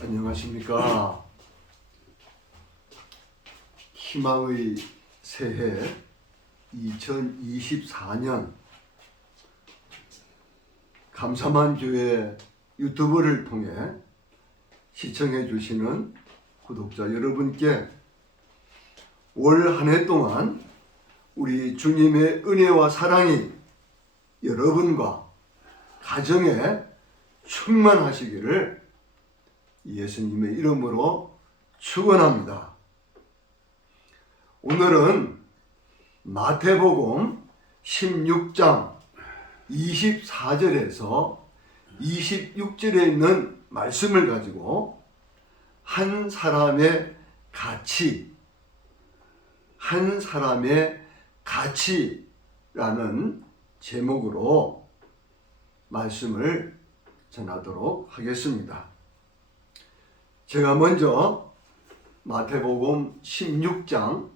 안녕하십니까. 희망의 새해 2024년 감사만 교회 유튜브를 통해 시청해 주시는 구독자 여러분께 올 한 해 동안 우리 주님의 은혜와 사랑이 여러분과 가정에 충만하시기를 예수님의 이름으로 축원합니다. 오늘은 마태복음 16장 24절에서 26절에 있는 말씀을 가지고 한 사람의 가치라는 제목으로 말씀을 전하도록 하겠습니다. 제가 먼저 마태복음 16장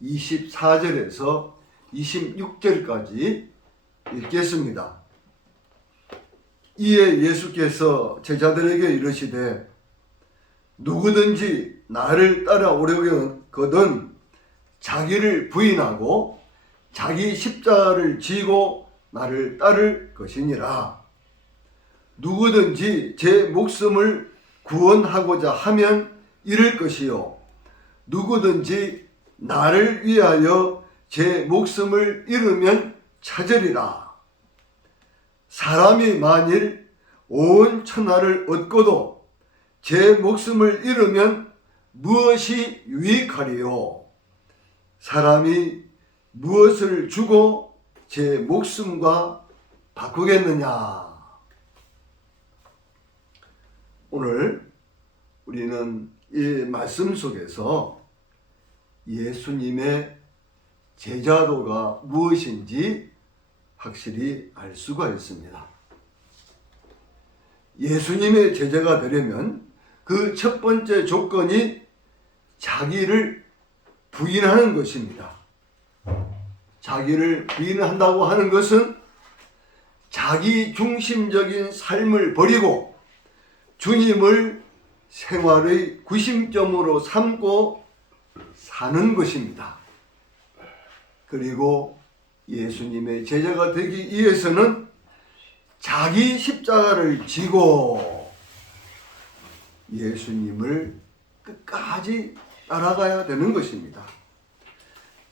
24절에서 26절까지 읽겠습니다. 이에 예수께서 제자들에게 이르시되 누구든지 나를 따라오려거든 자기를 부인하고 자기 십자가를 지고 나를 따를 것이니라. 누구든지 제 목숨을 구원하고자 하면 잃을 것이요 누구든지 나를 위하여 제 목숨을 잃으면 찾으리라. 사람이 만일 온 천하를 얻고도 제 목숨을 잃으면 무엇이 유익하리요? 사람이 무엇을 주고 제 목숨과 바꾸겠느냐? 오늘 우리는 이 말씀 속에서 예수님의 제자도가 무엇인지 확실히 알 수가 있습니다. 예수님의 제자가 되려면 그 첫 번째 조건이 자기를 부인하는 것입니다. 자기를 부인한다고 하는 것은 자기 중심적인 삶을 버리고 주님을 생활의 구심점으로 삼고 사는 것입니다. 그리고 예수님의 제자가 되기 위해서는 자기 십자가를 지고 예수님을 끝까지 따라가야 되는 것입니다.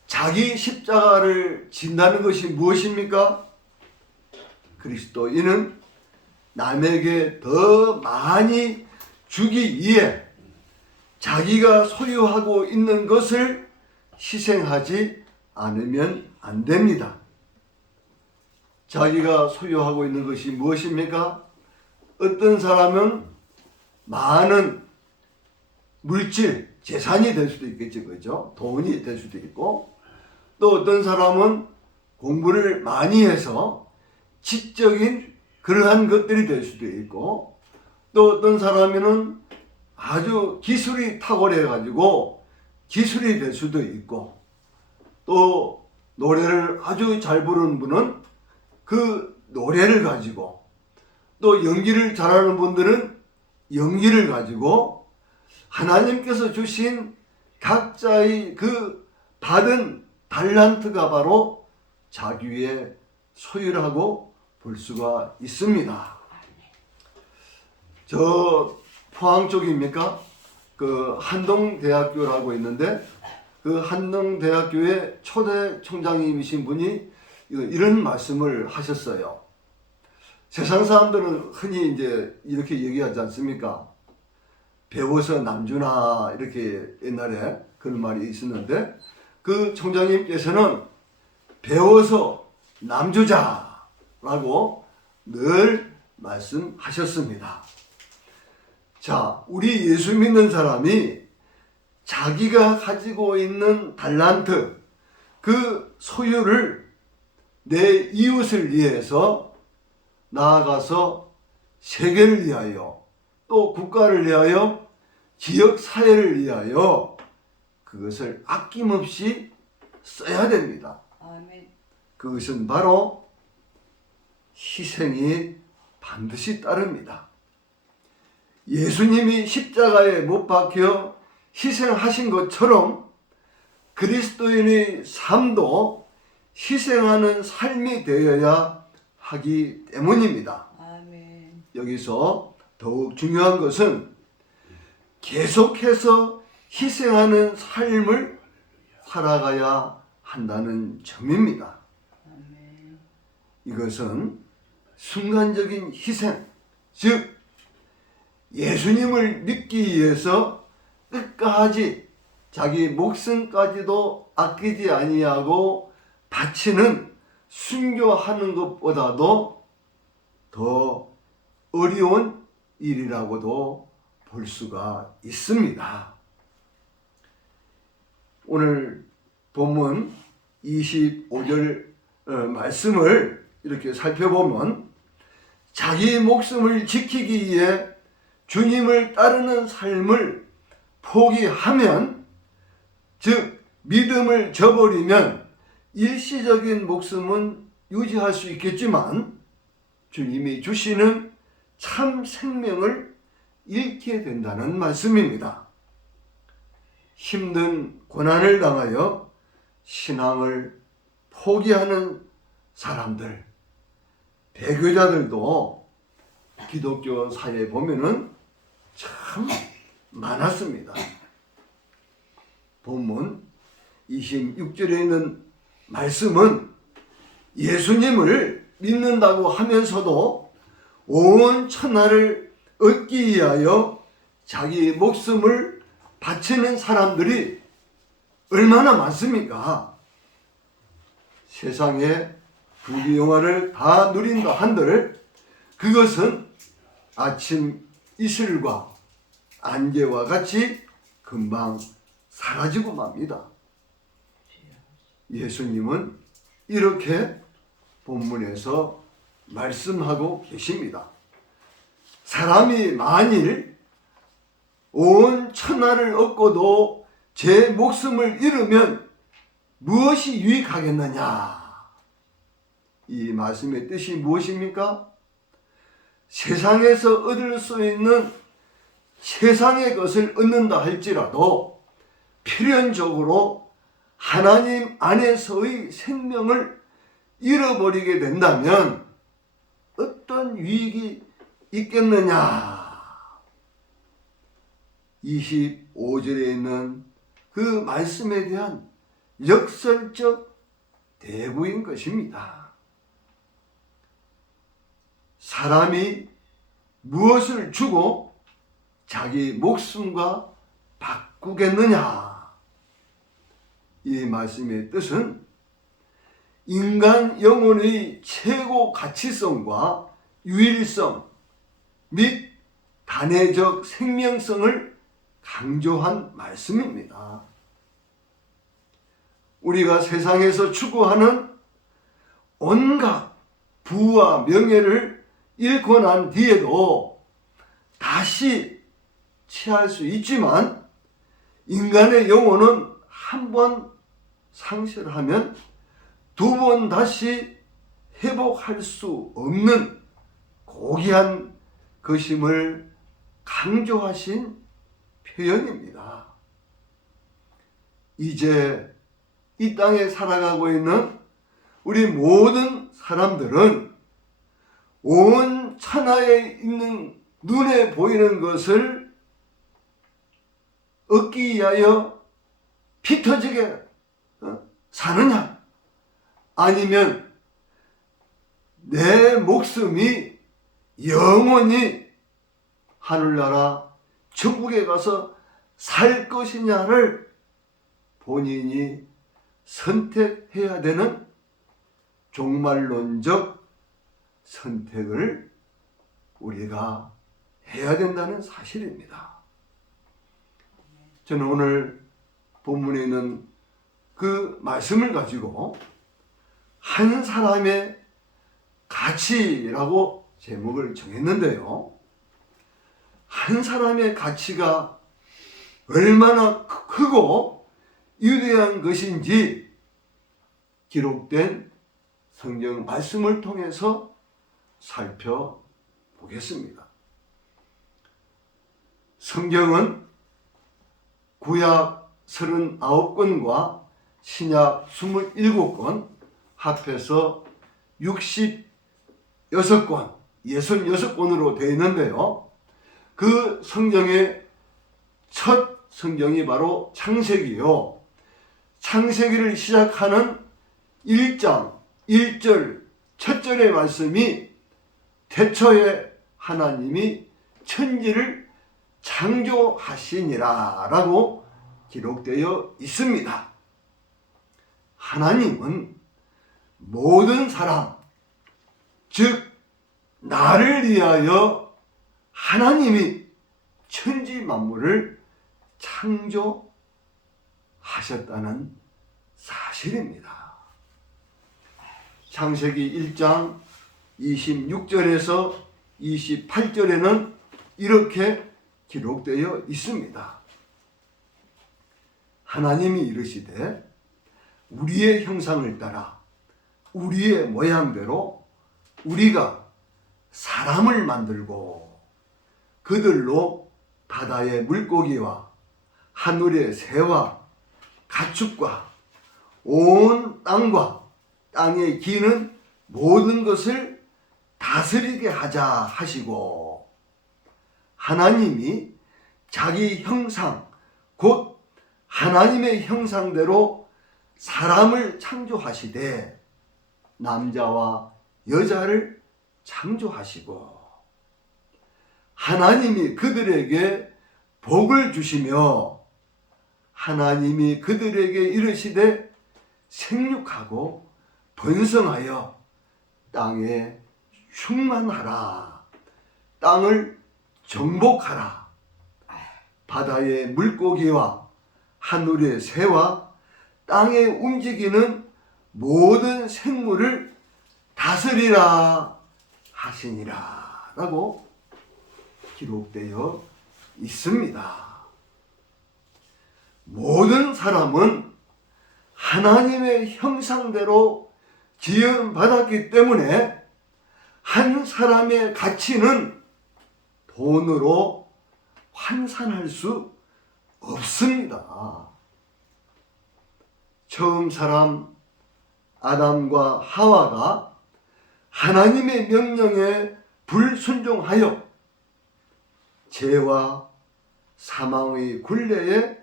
자기 십자가를 진다는 것이 무엇입니까? 그리스도인은 남에게 더 많이 주기 위해 자기가 소유하고 있는 것을 희생하지 않으면 안 됩니다. 자기가 소유하고 있는 것이 무엇입니까? 어떤 사람은 많은 물질, 재산이 될 수도 있겠죠. 그죠? 돈이 될 수도 있고, 또 어떤 사람은 공부를 많이 해서 지적인 그러한 것들이 될 수도 있고, 또 어떤 사람은 아주 기술이 탁월해 가지고 기술이 될 수도 있고, 또 노래를 아주 잘 부르는 분은 그 노래를 가지고, 또 연기를 잘하는 분들은 연기를 가지고 하나님께서 주신 각자의 그 받은 달란트가 바로 자기의 소유라고 볼 수가 있습니다. 저 포항 쪽입니까? 그 한동대학교라고 있는데 그 한동대학교의 초대 총장님이신 분이 이런 말씀을 하셨어요. 세상 사람들은 흔히 이제 이렇게 얘기하지 않습니까? 배워서 남주나 이렇게 옛날에 그런 말이 있었는데 그 총장님께서는 배워서 남주자라고 늘 말씀하셨습니다. 자, 우리 예수 믿는 사람이 자기가 가지고 있는 달란트, 그 소유를 내 이웃을 위해서 나아가서 세계를 위하여 또 국가를 위하여 지역 사회를 위하여 그것을 아낌없이 써야 됩니다. 아멘. 그것은 바로 희생이 반드시 따릅니다. 예수님이 십자가에 못 박혀 희생하신 것처럼 그리스도인의 삶도 희생하는 삶이 되어야 하기 때문입니다. 아멘. 여기서 더욱 중요한 것은 계속해서 희생하는 삶을 살아가야 한다는 점입니다. 아멘. 이것은 순간적인 희생, 즉 예수님을 믿기 위해서 끝까지 자기 목숨까지도 아끼지 아니하고 바치는 순교하는 것보다도 더 어려운 일이라고도 볼 수가 있습니다. 오늘 본문 25절 말씀을 이렇게 살펴보면 자기 목숨을 지키기 위해 주님을 따르는 삶을 포기하면, 즉 믿음을 저버리면 일시적인 목숨은 유지할 수 있겠지만 주님이 주시는 참 생명을 잃게 된다는 말씀입니다. 힘든 고난을 당하여 신앙을 포기하는 사람들, 배교자들도 기독교 사회에 보면은 참 많았습니다. 본문 26절에 있는 말씀은 예수님을 믿는다고 하면서도 온 천하를 얻기 위하여 자기 목숨을 바치는 사람들이 얼마나 많습니까? 세상에 부귀영화를 다 누린다 한들 그것은 아침 이슬과 안개와 같이 금방 사라지고 맙니다. 예수님은 이렇게 본문에서 말씀하고 계십니다. 사람이 만일 온 천하를 얻고도 제 목숨을 잃으면 무엇이 유익하겠느냐? 이 말씀의 뜻이 무엇입니까? 세상에서 얻을 수 있는 세상의 것을 얻는다 할지라도 필연적으로 하나님 안에서의 생명을 잃어버리게 된다면 어떤 유익이 있겠느냐? 25절에 있는 그 말씀에 대한 역설적 대부인 것입니다. 사람이 무엇을 주고 자기 목숨과 바꾸겠느냐? 이 말씀의 뜻은 인간 영혼의 최고 가치성과 유일성 및 단회적 생명성을 강조한 말씀입니다. 우리가 세상에서 추구하는 온갖 부와 명예를 잃고 난 뒤에도 다시 취할 수 있지만 인간의 영혼은 한 번 상실하면 두 번 다시 회복할 수 없는 고귀한 것임을 강조하신 표현입니다. 이제 이 땅에 살아가고 있는 우리 모든 사람들은 온 천하에 있는 눈에 보이는 것을 얻기 위하여 피 터지게 사느냐? 아니면 내 목숨이 영원히 하늘나라 천국에 가서 살 것이냐를 본인이 선택해야 되는 종말론적 선택을 우리가 해야 된다는 사실입니다. 저는 오늘 본문에 있는 그 말씀을 가지고 한 사람의 가치라고 제목을 정했는데요. 한 사람의 가치가 얼마나 크고 위대한 것인지 기록된 성경 말씀을 통해서 살펴보겠습니다. 성경은 구약 39권과 신약 27권 합해서 66권, 66권으로 되어 있는데요. 그 성경의 첫 성경이 바로 창세기요. 창세기를 시작하는 1장 1절 첫 절의 말씀이 태초에 하나님이 천지를 창조하시니라 라고 기록되어 있습니다. 하나님은 모든 사람, 즉 나를 위하여 하나님이 천지 만물을 창조하셨다는 사실입니다. 창세기 1장 26절에서 28절에는 이렇게 기록되어 있습니다. 하나님이 이르시되 우리의 형상을 따라 우리의 모양대로 우리가 사람을 만들고 그들로 바다의 물고기와 하늘의 새와 가축과 온 땅과 땅에 기는 모든 것을 다스리게 하자 하시고, 하나님이 자기 형상 곧 하나님의 형상대로 사람을 창조하시되 남자와 여자를 창조하시고 하나님이 그들에게 복을 주시며 하나님이 그들에게 이르시되 생육하고 번성하여 땅에 충만하라, 땅을 정복하라, 바다의 물고기와 하늘의 새와 땅에 움직이는 모든 생물을 다스리라 하시니라 라고 기록되어 있습니다. 모든 사람은 하나님의 형상대로 지음받았기 때문에 한 사람의 가치는 돈으로 환산할 수 없습니다. 처음 사람 아담과 하와가 하나님의 명령에 불순종하여 죄와 사망의 굴레에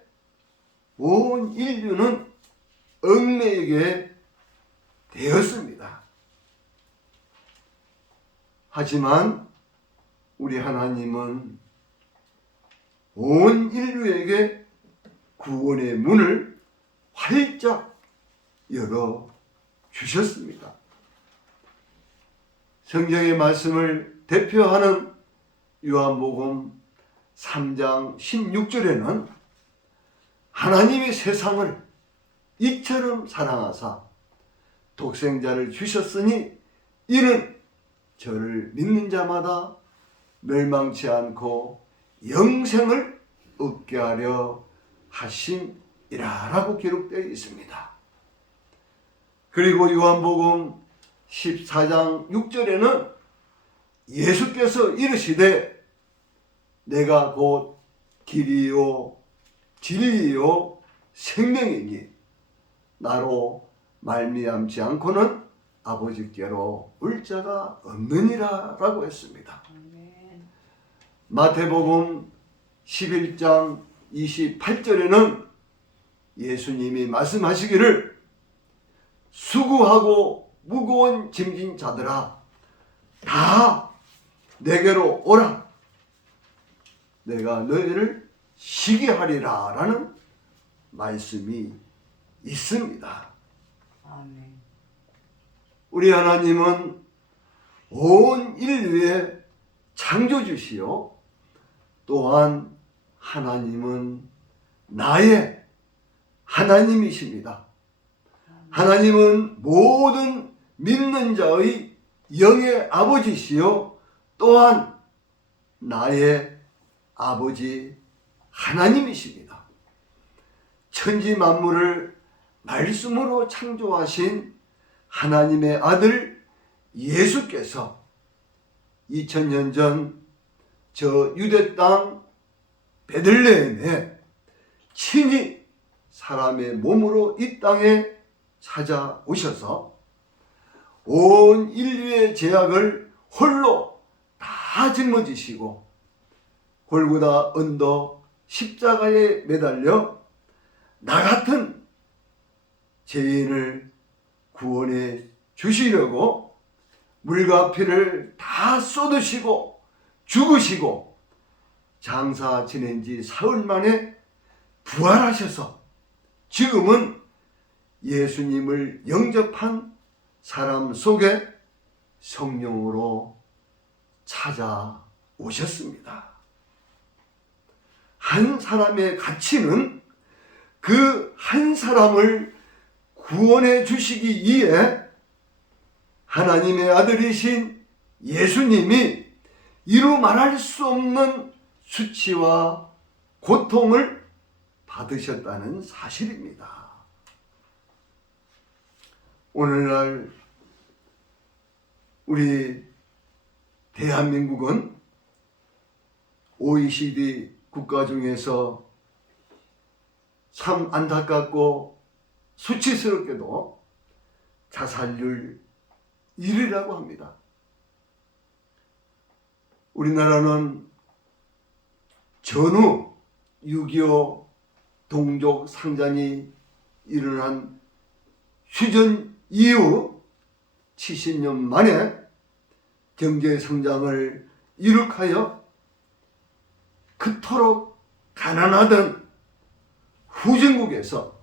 온 인류는 얽매이게 되었습니다. 하지만 우리 하나님은 온 인류에게 구원의 문을 활짝 열어 주셨습니다. 성경의 말씀을 대표하는 요한복음 3장 16절에는 하나님이 세상을 이처럼 사랑하사 독생자를 주셨으니 이는 저를 믿는 자마다 멸망치 않고 영생을 얻게 하려 하심이라 라고 기록되어 있습니다. 그리고 요한복음 14장 6절에는 예수께서 이르시되 내가 곧 길이요 진리요 생명이니 나로 말미암지 않고는 아버지께로 올 자가 없느니라 라고 했습니다. 아멘. 마태복음 11장 28절에는 예수님이 말씀하시기를 수고하고 무거운 짐진 자들아 다 내게로 오라, 내가 너희를 쉬게 하리라 라는 말씀이 있습니다. 아멘. 우리 하나님은 온 인류의 창조주시요 또한 하나님은 나의 하나님이십니다. 하나님은 모든 믿는 자의 영의 아버지시요 또한 나의 아버지 하나님이십니다. 천지 만물을 말씀으로 창조하신 하나님의 아들 예수께서 2000년 전 저 유대 땅 베들레헴에 친히 사람의 몸으로 이 땅에 찾아오셔서 온 인류의 죄악을 홀로 다 짊어지시고 골고다 언덕 십자가에 매달려 나 같은 죄인을 구원해 주시려고 물과 피를 다 쏟으시고 죽으시고 장사 지낸 지 사흘 만에 부활하셔서 지금은 예수님을 영접한 사람 속에 성령으로 찾아오셨습니다. 한 사람의 가치는 그 한 사람을 구원해 주시기 위해 하나님의 아들이신 예수님이 이루 말할 수 없는 수치와 고통을 받으셨다는 사실입니다. 오늘날 우리 대한민국은 OECD 국가 중에서 참 안타깝고 수치스럽게도 자살률 1위라고 합니다. 우리나라는 전후 6.25 동족 상잔이 일어난 휴전 이후 70년 만에 경제 성장을 이룩하여 그토록 가난하던 후진국에서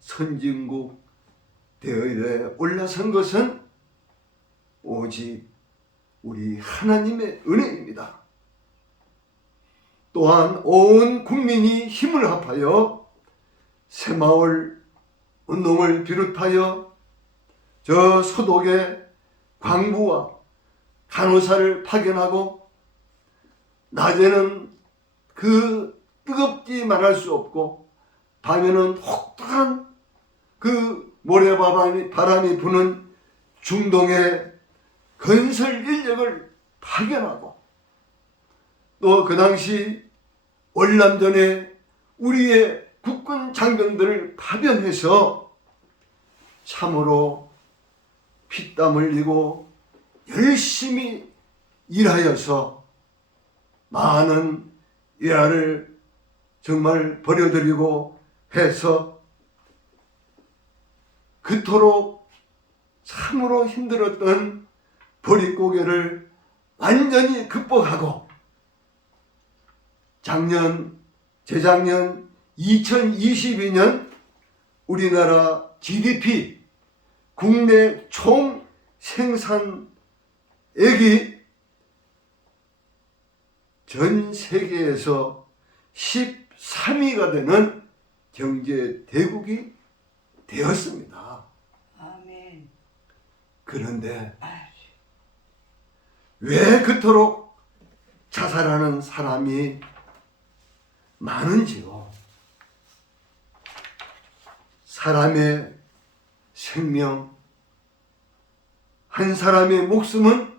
선진국 대열에 올라선 것은 오직 우리 하나님의 은혜입니다. 또한 온 국민이 힘을 합하여 새마을 운동을 비롯하여 저 소독의 광부와 간호사를 파견하고 낮에는 그 뜨겁지 말할 수 없고 밤에는 혹독한 그 모래바람이 부는 중동에 건설 인력을 파견하고 또 그 당시 월남전에 우리의 국군 장병들을 파견해서 참으로 피땀 흘리고 열심히 일하여서 많은 일화를 정말 버려드리고 해서 그토록 참으로 힘들었던 보릿고개를 완전히 극복하고 재작년 2022년 우리나라 GDP 국내 총 생산액이 전 세계에서 13위가 되는 경제 대국이 되었습니다. 아멘. 그런데 왜 그토록 자살하는 사람이 많은지요? 사람의 생명, 한 사람의 목숨은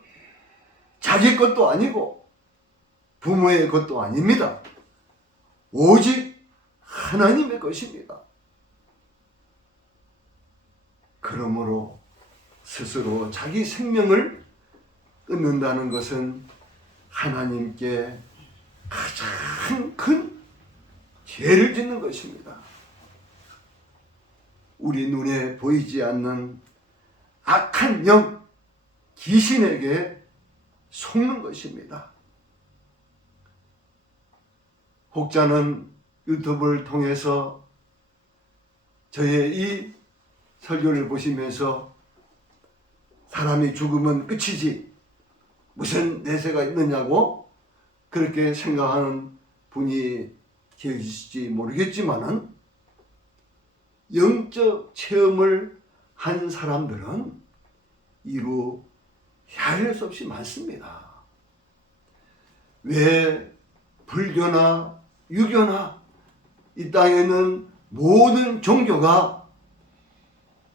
자기 것도 아니고 부모의 것도 아닙니다. 오직 하나님의 것입니다. 그러므로 스스로 자기 생명을 끊는다는 것은 하나님께 가장 큰 죄를 짓는 것입니다. 우리 눈에 보이지 않는 악한 영, 귀신에게 속는 것입니다. 혹자는 유튜브를 통해서 저의 이 설교를 보시면서 사람이 죽으면 끝이지 무슨 내세가 있느냐고 그렇게 생각하는 분이 계실지 모르겠지만은 영적 체험을 한 사람들은 이루 헤아릴 수 없이 많습니다. 왜 불교나 유교나 이 땅에는 모든 종교가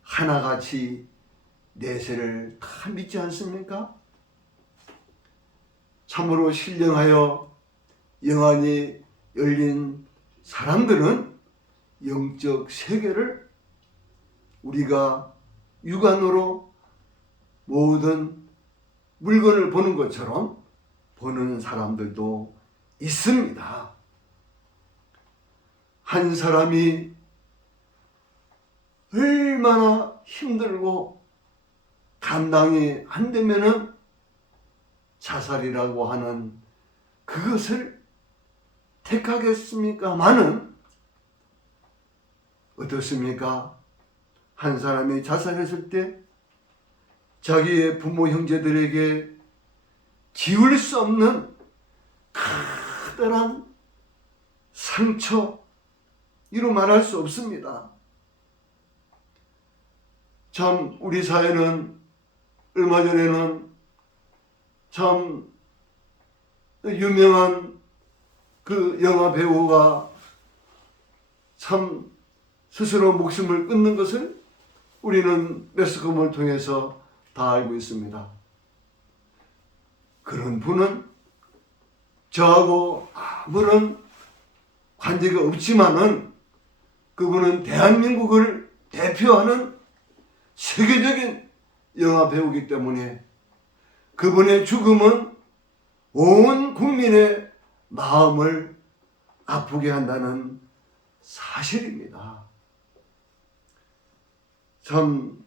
하나같이 내세를 다 믿지 않습니까? 참으로 신령하여 영안이 열린 사람들은 영적 세계를 우리가 육안으로 모든 물건을 보는 것처럼 보는 사람들도 있습니다. 한 사람이 얼마나 힘들고 감당이 안 되면은 자살이라고 하는 그것을 택하겠습니까마는 어떻습니까? 한 사람이 자살했을 때 자기의 부모 형제들에게 지울 수 없는 커다란 상처, 이로 말할 수 없습니다. 참 우리 사회는 얼마 전에는 참 유명한 그 영화 배우가 참 스스로 목숨을 끊는 것을 우리는 매스컴을 통해서 다 알고 있습니다. 그런 분은 저하고 아무런 관계가 없지만은 그분은 대한민국을 대표하는 세계적인 영화 배우이기 때문에 그분의 죽음은 온 국민의 마음을 아프게 한다는 사실입니다. 참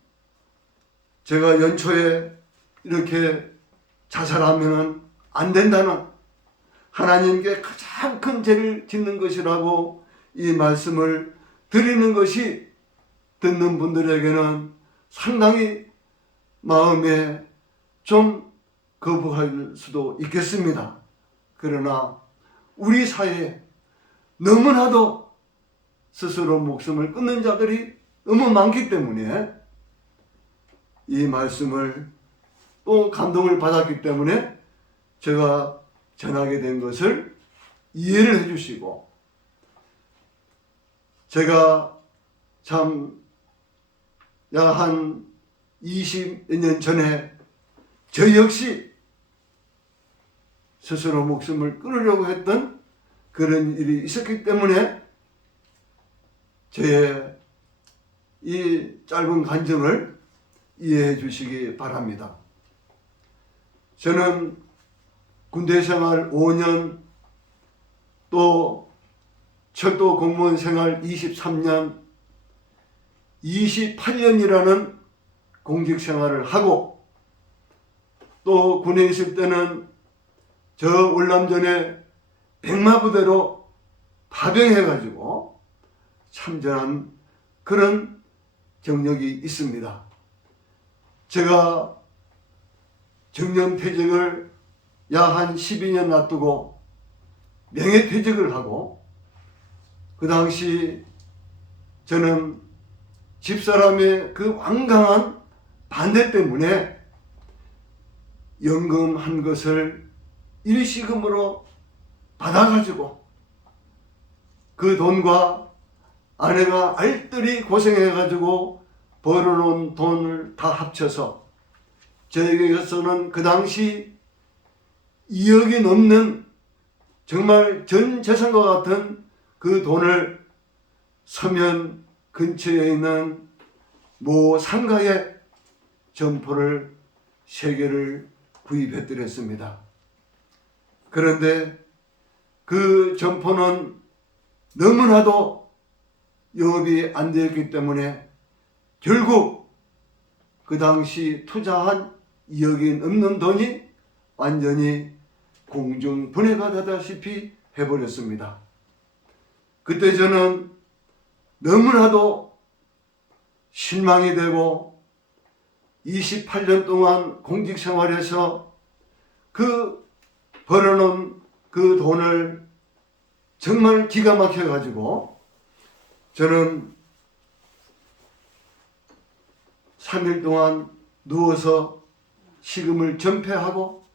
제가 연초에 이렇게 자살하면 안 된다는 하나님께 가장 큰 죄를 짓는 것이라고 이 말씀을 드리는 것이 듣는 분들에게는 상당히 마음에 좀 거부할 수도 있겠습니다. 그러나 우리 사회에 너무나도 스스로 목숨을 끊는 자들이 너무 많기 때문에 이 말씀을 또 감동을 받았기 때문에 제가 전하게 된 것을 이해를 해주시고, 제가 참 약 한 20여 년 전에 저 역시 스스로 목숨을 끊으려고 했던 그런 일이 있었기 때문에 저의 이 짧은 간증을 이해해 주시기 바랍니다. 저는 군대 생활 5년, 또 철도 공무원 생활 23년, 28년이라는 공직 생활을 하고, 또 군에 있을 때는 저 월남전에 백마부대로 파병해가지고 참전한 그런 경력이 있습니다. 제가 정년퇴직을 약 한 12년 놔두고 명예퇴직을 하고, 그 당시 저는 집사람의 그 완강한 반대 때문에 연금 한 것을 일시금으로 받아가지고 그 돈과 아내가 알뜰히 고생해가지고 벌어놓은 돈을 다 합쳐서 저에게서는 그 당시 2억이 넘는 정말 전 재산과 같은 그 돈을 서면 근처에 있는 모 상가에 점포를 3개를 구입해 드렸습니다. 그런데 그 점포는 너무나도 영업이 안 되었기 때문에 결국 그 당시 투자한 2억이 넘는 돈이 완전히 공중분해가 되다시피 해버렸습니다. 그때 저는 너무나도 실망이 되고 28년 동안 공직 생활에서 그 벌어놓은 그 돈을 정말 기가 막혀 가지고 저는 3일 동안 누워서 식음을 전폐하고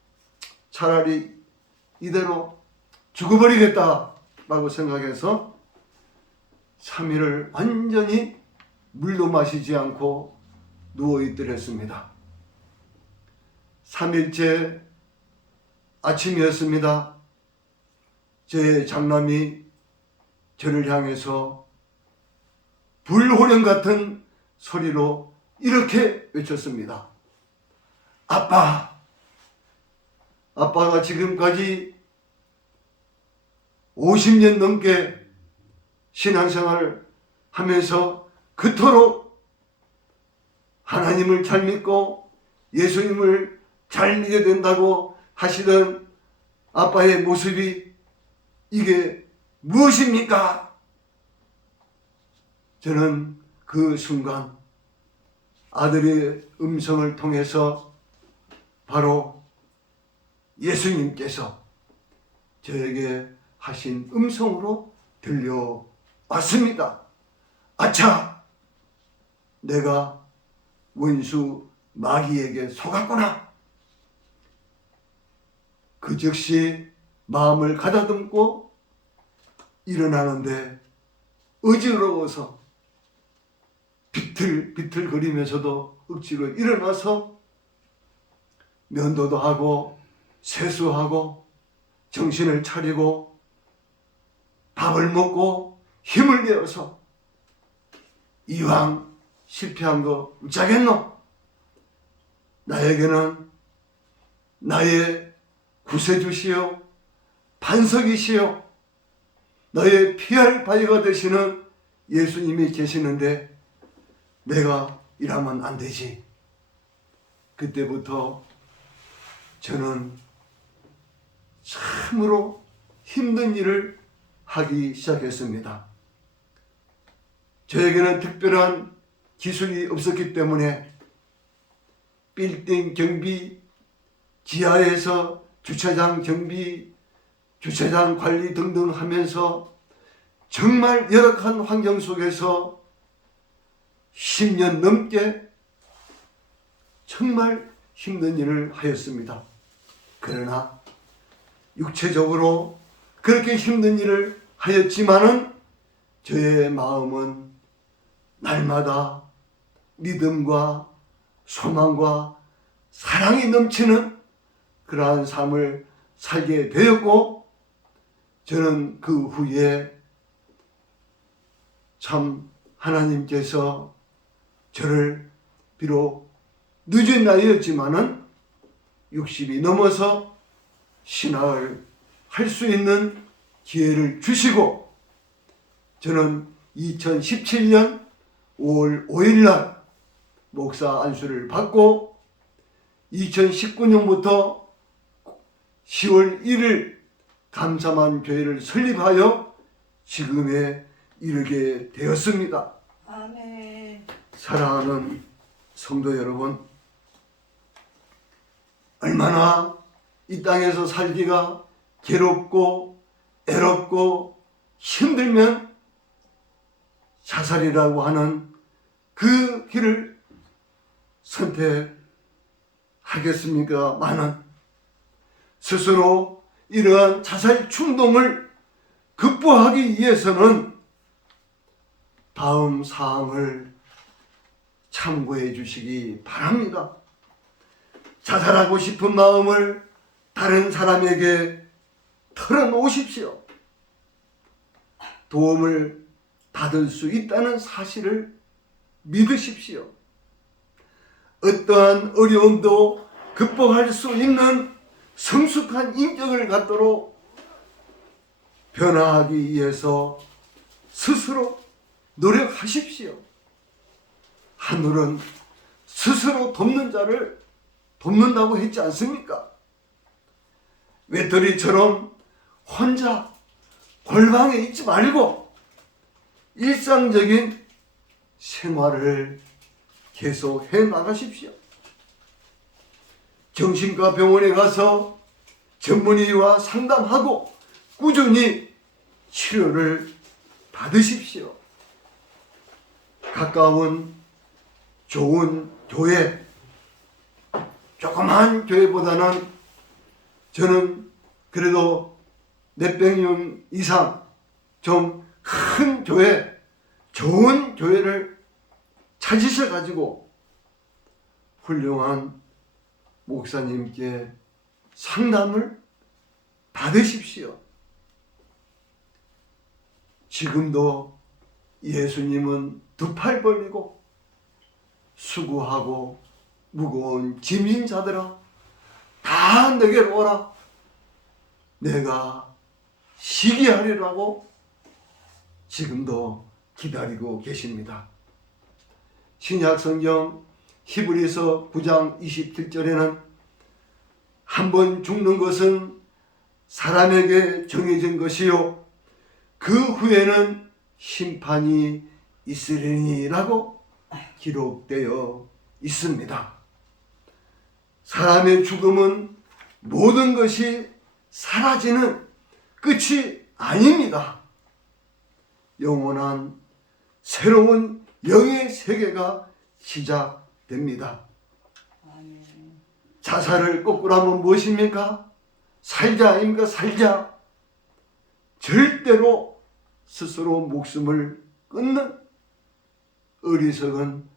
차라리 이대로 죽어버리겠다라고 생각해서 3일을 완전히 물도 마시지 않고 누워있더랬습니다. 3일째 아침이었습니다. 제 장남이 저를 향해서 불호령 같은 소리로 이렇게 외쳤습니다. 아빠가 지금까지 50년 넘게 신앙생활을 하면서 그토록 하나님을 잘 믿고 예수님을 잘 믿어야 된다고 하시던 아빠의 모습이 이게 무엇입니까? 저는 그 순간 아들의 음성을 통해서 바로 예수님께서 저에게 하신 음성으로 들려왔습니다. 아차! 내가 원수 마귀에게 속았구나. 그 즉시 마음을 가다듬고 일어나는데 어지러워서 비틀비틀거리면서도 억지로 일어나서 면도도 하고 세수하고 정신을 차리고 밥을 먹고 힘을 내어서 이왕 실패한 거 어쩌겠노? 나에게는 나의 구세주시요 반석이시요 너의 피할 바위가 되시는 예수님이 계시는데 내가 이러면 안 되지. 그때부터 저는 참으로 힘든 일을 하기 시작했습니다. 저에게는 특별한 기술이 없었기 때문에 빌딩 경비, 지하에서 주차장 경비, 주차장 관리 등등 하면서 정말 열악한 환경 속에서 10년 넘게 정말 힘든 일을 하였습니다. 그러나 육체적으로 그렇게 힘든 일을 하였지만은 저의 마음은 날마다 믿음과 소망과 사랑이 넘치는 그러한 삶을 살게 되었고, 저는 그 후에 참 하나님께서 저를 비록 늦은 나이였지만은 60이 넘어서 신앙을 할 수 있는 기회를 주시고, 저는 2017년 5월 5일 날 목사 안수를 받고 2019년부터 10월 1일 감사만 교회를 설립하여 지금에 이르게 되었습니다. 아멘. 사랑하는 성도 여러분, 얼마나 이 땅에서 살기가 괴롭고 애롭고 힘들면 자살이라고 하는 그 길을 선택하겠습니까마는 스스로 이러한 자살 충동을 극복하기 위해서는 다음 사항을 참고해 주시기 바랍니다. 자살하고 싶은 마음을 다른 사람에게 털어놓으십시오. 도움을 받을 수 있다는 사실을 믿으십시오. 어떠한 어려움도 극복할 수 있는 성숙한 인격을 갖도록 변화하기 위해서 스스로 노력하십시오. 하늘은 스스로 돕는 자를 돕는다고 했지 않습니까? 외톨이처럼 혼자 골방에 있지 말고 일상적인 생활을 계속 해 나가십시오. 정신과 병원에 가서 전문의와 상담하고 꾸준히 치료를 받으십시오. 가까운 좋은 교회, 조그만 교회보다는 저는 그래도 몇백 명 이상 좀 큰 교회, 좋은 교회를 찾으셔가지고 훌륭한 목사님께 상담을 받으십시오. 지금도 예수님은 두 팔 벌리고 수고하고 무거운 짐진 자들아 다 내게로 오라. 내가 쉬게 하리라고 지금도 기다리고 계십니다. 신약성경 히브리서 9장 27절에는 한 번 죽는 것은 사람에게 정해진 것이요 그 후에는 심판이 있으리니라고 기록되어 있습니다. 사람의 죽음은 모든 것이 사라지는 끝이 아닙니다. 영원한 새로운 영의 세계가 시작됩니다. 아멘. 자살을 거꾸로 하면 무엇입니까? 살자 아닙니까? 살자. 절대로 스스로 목숨을 끊는 어리석은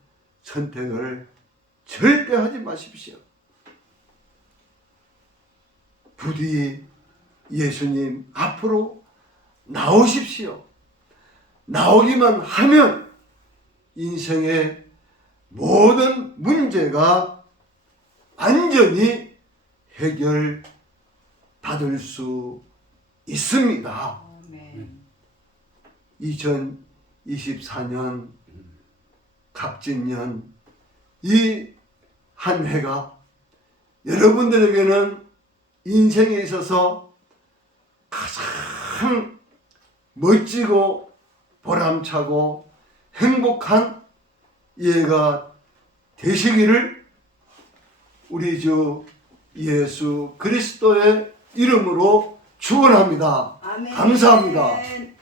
선택을 절대 하지 마십시오. 부디 예수님 앞으로 나오십시오. 나오기만 하면 인생의 모든 문제가 완전히 해결받을 수 있습니다. 아멘. 2024년 갑진년 이 한 해가 여러분들에게는 인생에 있어서 가장 멋지고 보람차고 행복한 예가 되시기를 우리 주 예수 그리스도의 이름으로 축원합니다. 아멘. 감사합니다.